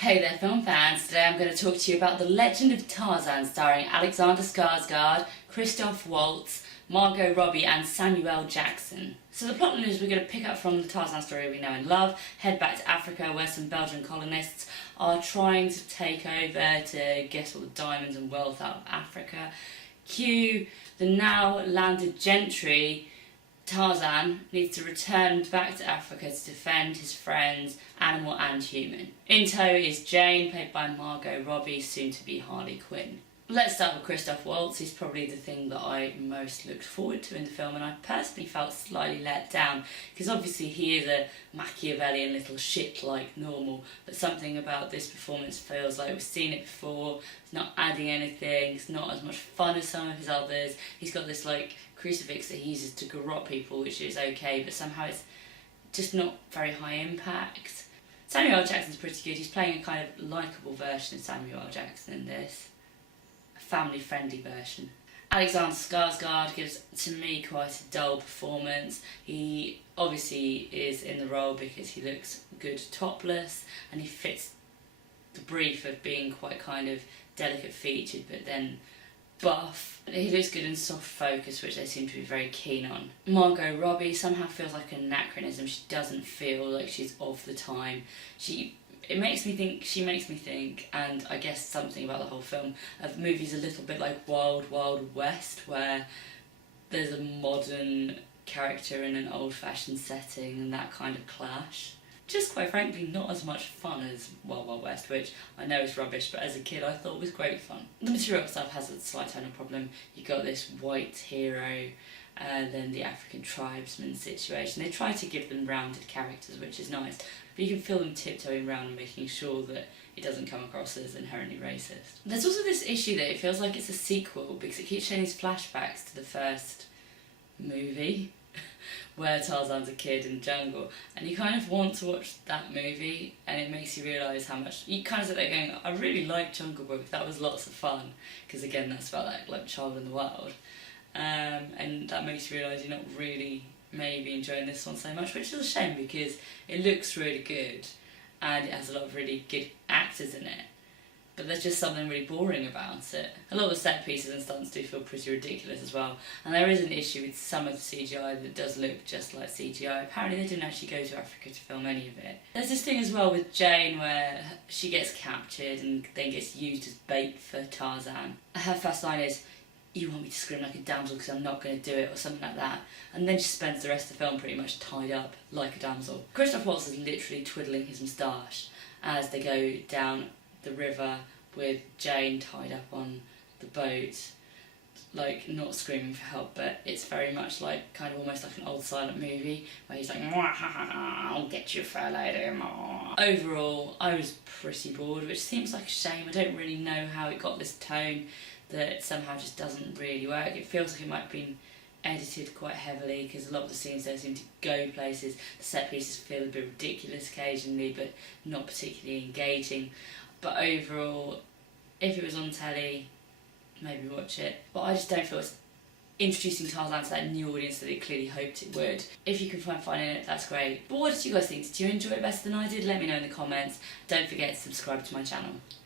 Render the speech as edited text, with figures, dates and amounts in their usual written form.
Hey there film fans, today I'm going to talk to you about The Legend of Tarzan starring Alexander Skarsgard, Christoph Waltz, Margot, Robbie and Samuel Jackson. So the plotline is we're going to pick up from the Tarzan story we know and love, head back to Africa where some Belgian colonists are trying to take over to get all the diamonds and wealth out of Africa. Cue the now landed gentry. Tarzan needs to return back to Africa to defend his friends, animal and human. In tow is Jane, played by Margot Robbie, soon to be Harley Quinn. Let's start with Christoph Waltz. He's probably the thing that I most looked forward to in the film, and I personally felt slightly let down because obviously he is a Machiavellian little shit like normal, but something about this performance feels like we've seen it before. It's not adding anything, it's not as much fun as some of his others. He's got this like crucifix that he uses to garrote people, which is okay, but somehow it's just not very high impact. Samuel Jackson's pretty good. He's playing a kind of likeable version of Samuel Jackson in this. Family-friendly version. Alexander Skarsgard gives, to me, quite a dull performance. He obviously is in the role because he looks good topless and he fits the brief of being quite kind of delicate featured but then buff. He looks good in soft focus, which they seem to be very keen on. Margot Robbie somehow feels like an anachronism. She doesn't feel like she's of the time. She makes me think, and I guess something about the whole film, of movies a little bit like Wild Wild West, where there's a modern character in an old-fashioned setting and that kind of clash. Just quite frankly not as much fun as Wild Wild West, which I know is rubbish, but as a kid I thought was great fun. The material itself has a slight tonal problem. You got this white hero and then the African tribesman situation. They try to give them rounded characters, which is nice, but you can feel them tiptoeing around and making sure that it doesn't come across as inherently racist. There's also this issue that it feels like it's a sequel because it keeps showing these flashbacks to the first movie where Tarzan's a kid in the jungle, and you kind of want to watch that movie and it makes you realise how much you kind of sit there going, I really liked Jungle Book, that was lots of fun, because again that's about like child in the world, and that makes you realise you're not really maybe enjoying this one so much, which is a shame because it looks really good and it has a lot of really good actors in it, but there's just something really boring about it. A lot of the set pieces and stunts do feel pretty ridiculous as well, and there is an issue with some of the CGI that does look just like CGI. Apparently they didn't actually go to Africa to film any of it. There's this thing as well with Jane where she gets captured and then gets used as bait for Tarzan. Her first line is, "You want me to scream like a damsel because I'm not going to do it," or something like that, and then she spends the rest of the film pretty much tied up like a damsel. Christoph Waltz is literally twiddling his moustache as they go down the river with Jane tied up on the boat, like not screaming for help, but it's very much like kind of almost like an old silent movie where he's like, "I'll get you for later." Overall, I was pretty bored, which seems like a shame. I don't really know how it got this tone that somehow just doesn't really work. It feels like it might have been edited quite heavily because a lot of the scenes there seem to go places. The set pieces feel a bit ridiculous occasionally, but not particularly engaging. But overall, if it was on telly, maybe watch it. But I just don't feel it's introducing Tarzan to that new audience that it clearly hoped it would. If you can find fun in it, that's great. But what did you guys think? Did you enjoy it better than I did? Let me know in the comments. Don't forget to subscribe to my channel.